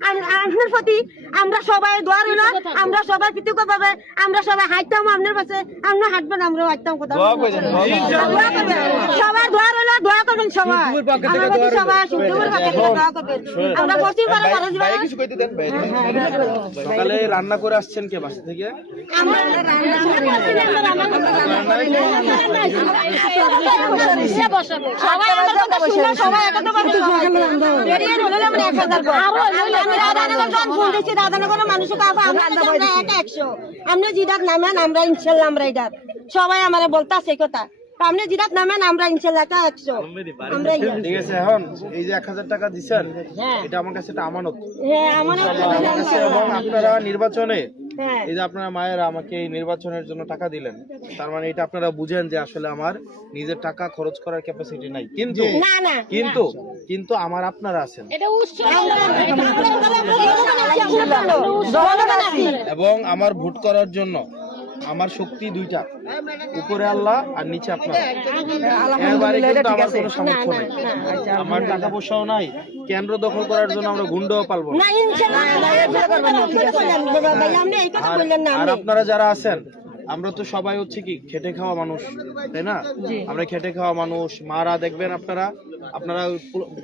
আপনার প্রতি আমরা সবাই দোয়া রইল আমরা সবাই কৃতজ্ঞ পাবে আমরা সবাই হাঁটতাম আপনার পাশে আমরা হাঁটবেন আমরা হাঁটতাম কোথাও। সবাই দোয়া রইল দোয়া করবেন সবাই আমার প্রতি সবাই শুক্রবার পক্ষে থেকে দোয়া করবেন আমরা কিছু কইতে দেন সকালে রান্না করে আসছেন কে বাসা থেকে? আমরা সবাই আমার সবাই জিদাত নামেন আমরা ইনশাল্লাহ আমরা এটার সবাই আমার বলতাছে এই কথা। আপনি জিদাত নামেন আমরা ইনশাল্লাহ একটা একশো আমরা ঠিক আছে এখন এই যে এক হাজার টাকা দিচ্ছেন এটা আমার কাছে একটা আমানত হ্যাঁ আমার এবং আপনারা নির্বাচনে হ্যাঁ এই যে আপনারা মায়েরা আমাকে এই নির্বাচনের জন্য টাকা দিলেন তার মানে এটা আপনারা বুঝেন যে আসলে আমার নিজের টাকা খরচ করার ক্যাপাসিটি নাই কিন্তু না না কিন্তু কিন্তু আমার আপনারা আছেন এবং আমার ভোট করার জন্য আমার শক্তি দুইটা। উপরে আল্লাহ আর নিচে আপনারা। এর কিন্তু আমার কোনো সামর্থ্য নেই। আমার টাকা পয়সাও নাই। কেন্দ্র দখল করার জন্য আমরা গুন্ডও পালবো আর। আপনারা যারা আছেন আমরা তো সবাই হচ্ছে কি খেটে খাওয়া মানুষ তাই না? আমরা খেটে খাওয়া মানুষ মারা দেখবেন আপনারা। আপনারা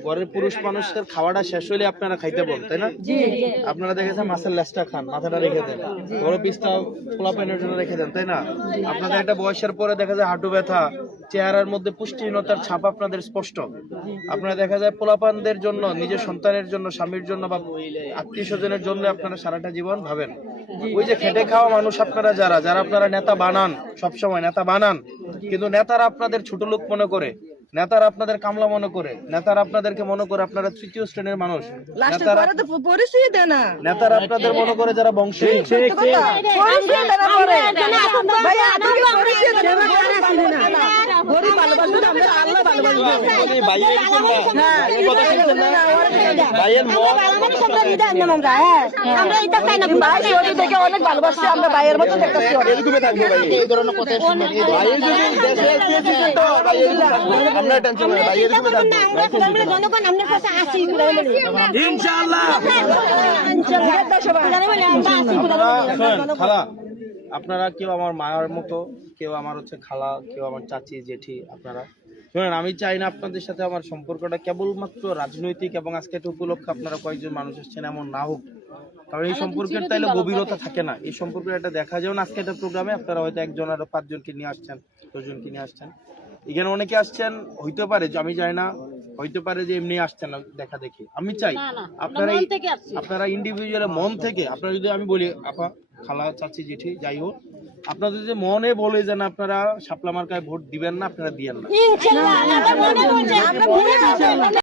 ঘরের পুরুষ মানুষের খাওয়াটা শেষ হলে আপনারা খাইতে বল তাই না? আপনারা দেখেছেন মাছের লেজটা খান মাথাটা রেখে দেন। বড় পিসটা পোলা প্যানের জন্য রেখে দেন তাই না? আপনাদের একটা বয়সের পরে দেখা যায় হাঁটু ব্যথা চেহারার মধ্যে পুষ্টিহীনতার ছাপ আপনাদের স্পষ্ট। আপনারা দেখা যায় পোলাপানদের জন্য নিজের সন্তানের জন্য স্বামীর জন্য বা আত্মীয় স্বজনের জন্য আপনারা সারাটা জীবন ভাবেন। ওই যে খেটে খাওয়া মানুষ আপনারা যারা যারা আপনারা নেতা বানান সবসময় নেতা বানান কিন্তু নেতারা আপনাদের ছোট লোক মনে করে। নেতারা আপনাদের কামলা মনে করে নেতারা আপনাদেরকে মনে করে আপনারা তৃতীয় শ্রেণির মানুষ। নেতারা পরিস্থিতি দেয় না। নেতারা আপনাদের মনে করে যারা বংশী অনেক ভালোবাসছে আমরা ভাইয়ের মতো দেখতেছি। আমরা জনগণ আপনার কাছে আসি ইনশাআল্লাহ। আপনারা খালা। আপনারা কেউ আমার মায়ের মতো কেউ আমার হচ্ছে খালা কেউ আমার চাচি জেঠি আপনারা। শোনেন আমি চাই না আপনাদের সাথে আমার সম্পর্কটা কেবলমাত্র রাজনৈতিক এবং আজকে একটা উপলক্ষে আপনারা কয়েকজন মানুষ এসেছেন এমন না হোক। কারণ এই সম্পর্কের তাইলে গভীরতা থাকে না। এই সম্পর্কের একটা দেখা যেমন আজকে একটা প্রোগ্রামে আপনারা হয়তো একজন আরও পাঁচজনকে নিয়ে আসছেন দশজনকে নিয়ে আসছেন। এখানে অনেকে আসছেন হইতে পারে যে আমি জানি না হইতে পারে যে এমনি আসছেন না দেখা দেখি। আমি চাই আপনারা আপনারা ইন্ডিভিজুয়াল মন থেকে আপনারা যদি আমি বলি আপা খালা, চাচি, জেঠি, যাই হোক। আপনাদের যে মনে বলে যেন আপনারা শাপলা মার্কায় ভোট দিবেন না, আপনারা দিয়েন না।